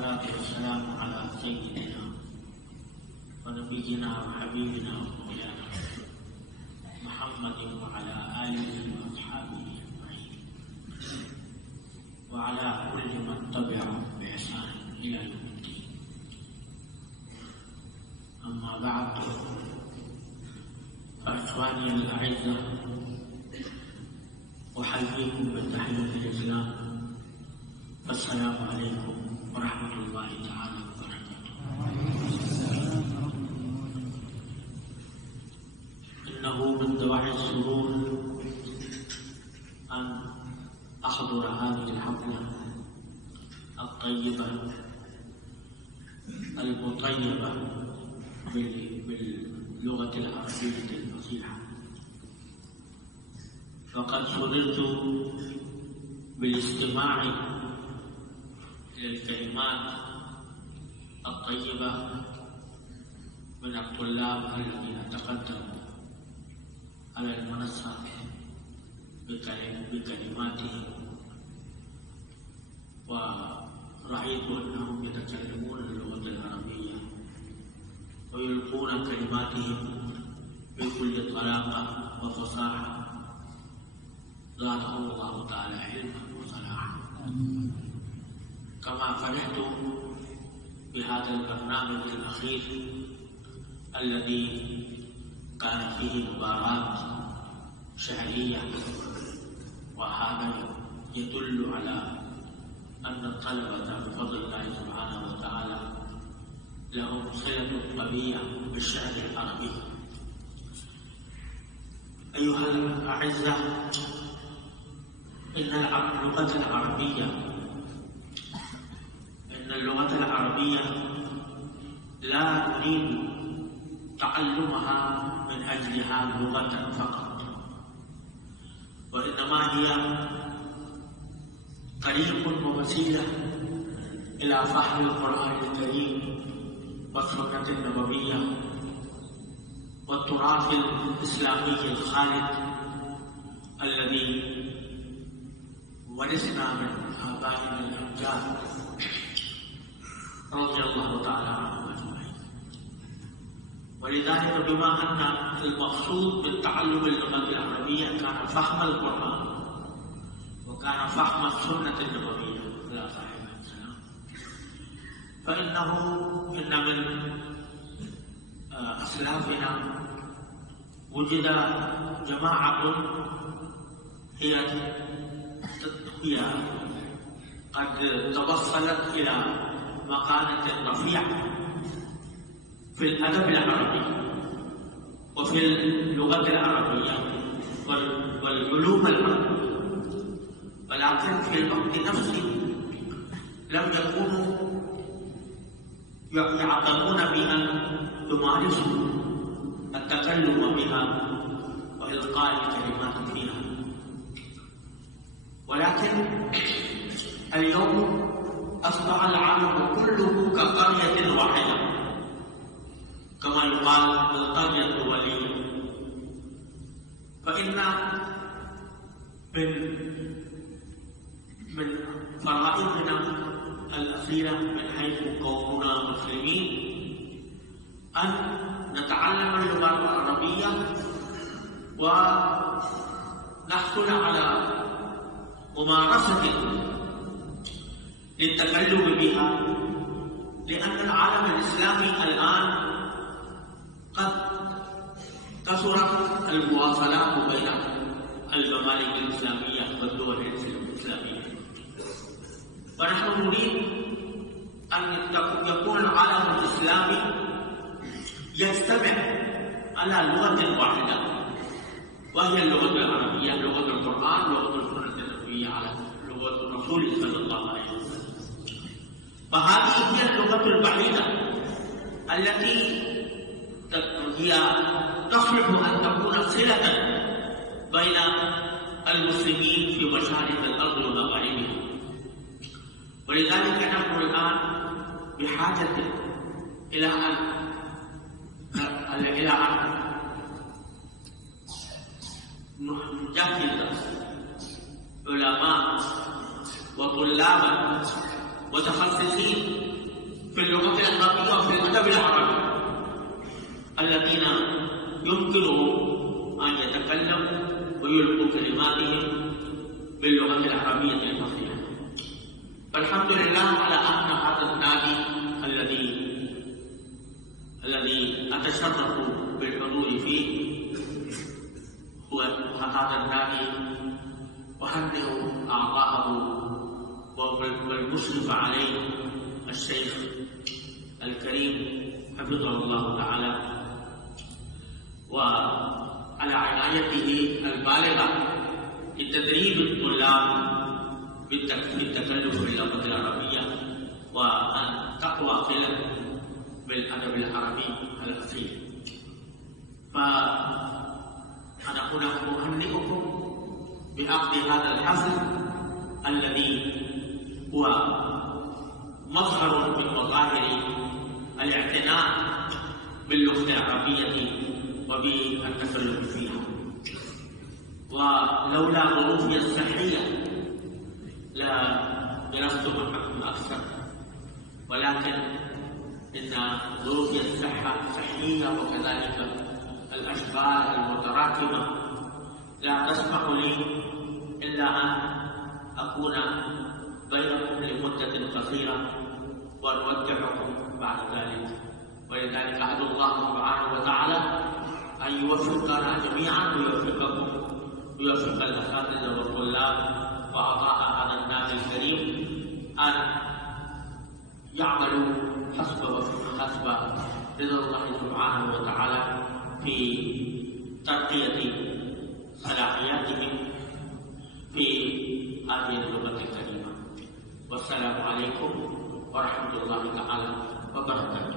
والصلاة والسلام على سيدنا ونبينا وحبيبنا ومولانا محمد وعلى آله وأصحابه أجمعين وعلى كل من تبعهم بإحسان إلى يوم الدين. أما بعد، فإخواني الأعزة، أحييكم بتحية الإسلام، السلام عليكم ورحمة الله تعالى وبركاته. إنه من دواعي السرور أن أحضر هذه الحفلة الطيبة المطيبة باللغة العربية الفصيحة. فقد سررت بالاستماع للكلمات الطيبة من الطلاب الذين تقدموا على المنصة بكلماتهم، ورأيت أنهم يتكلمون اللغة العربية ويلقون كلماتهم بكل طلاقة وفصاحة، زادهم الله تعالى علما وصلاحا. كما فرحت بهذا البرنامج الأخير الذي كان فيه مباراة شعرية، وهذا يدل على أن الطلبة بفضل الله سبحانه وتعالى لهم صلة قوية بالشعر العربي. أيها الأعزة، إن اللغة العربية لا نريد تعلمها من أجلها لغة فقط، وإنما هي طريق ووسيلة إلى فهم القرآن الكريم والسنة النبوية والتراث الإسلامي الخالد الذي ورثنا من آبائنا الأجداد رضي الله تعالى عنهم أجمعين. ولذلك بما أن المقصود بالتعلم اللغة العربية كان فهم القرآن وكان فهم السنة النبوية على صاحبها السلام، إن من أسلافنا وجد جماعة هي قد توصلت إلى مكانة رفيعة في الأدب العربي وفي اللغة العربية والعلوم العربية، ولكن في الوقت نفسه لم يكونوا يعتنون بأن يمارسوا التكلم بها وإلقاء الكلمات فيها. ولكن اليوم أصبح العالم كله كقرية واحدة، كما يقال القرية الدولية. فإن من فرائضنا الأخيرة من حيث كوننا مسلمين أن نتعلم اللغة العربية ونحصل على ممارسة للتكلم بها، لأن العالم الإسلامي الآن قد كثرت المواصلات بين الممالك الإسلامية والدول الإسلامية، ونحن نريد أن يكون العالم الإسلامي يجتمع على لغة واحدة، وهي اللغة العربية، لغة القرآن، لغة السنة النبوية، على لغة الرسول صلى الله عليه وسلم. فهذه هي اللغة الوحيدة التي هي تصلح أن تكون صلة بين المسلمين في مشارق الأرض ومغاربها. ولذلك نحن الآن بحاجة إلى أن نجهز علماء وطلابا متخصصين في اللغة العربية وفي الأدب العربي الذين يمكنهم أن يتكلموا ويلقوا كلماتهم باللغة العربية الفصيحة. فالحمد لله على أن هذا النادي الذي أتشرف بالحضور فيه هو هذا النادي، أهنئ أعضاءه والمشرف عليه الشيخ الكريم حفظه الله تعالى، وعلى عنايته البالغة لتدريب الطلاب بالتكلف باللغة العربية وأن تقوى صلتهم بالأدب العربي الأصيل. فأنا هنا أهنئكم بأخذ هذا الحفل الذي هو مظهر من مظاهر الاعتناء باللغة العربية وبالتكلم فيها. ولولا ظروفي الصحية لدرست معكم أكثر، ولكن إن ظروفي الصحية وكذلك الأشغال المتراكمة لا تسمح لي إلا أن أكون بينكم لمدة قصيرة ونودعكم بعد ذلك. ولذلك أدعو الله سبحانه وتعالى أن يوفقنا جميعا ويوفقكم ويوفق الأساتذة والطلاب وأعضاء هذا النادي الكريم أن يعملوا حسب رضا الله سبحانه وتعالى في ترقية صلاحياتهم في هذه اللغة الكريمة. والسلام عليكم ورحمة الله تعالى وبركاته.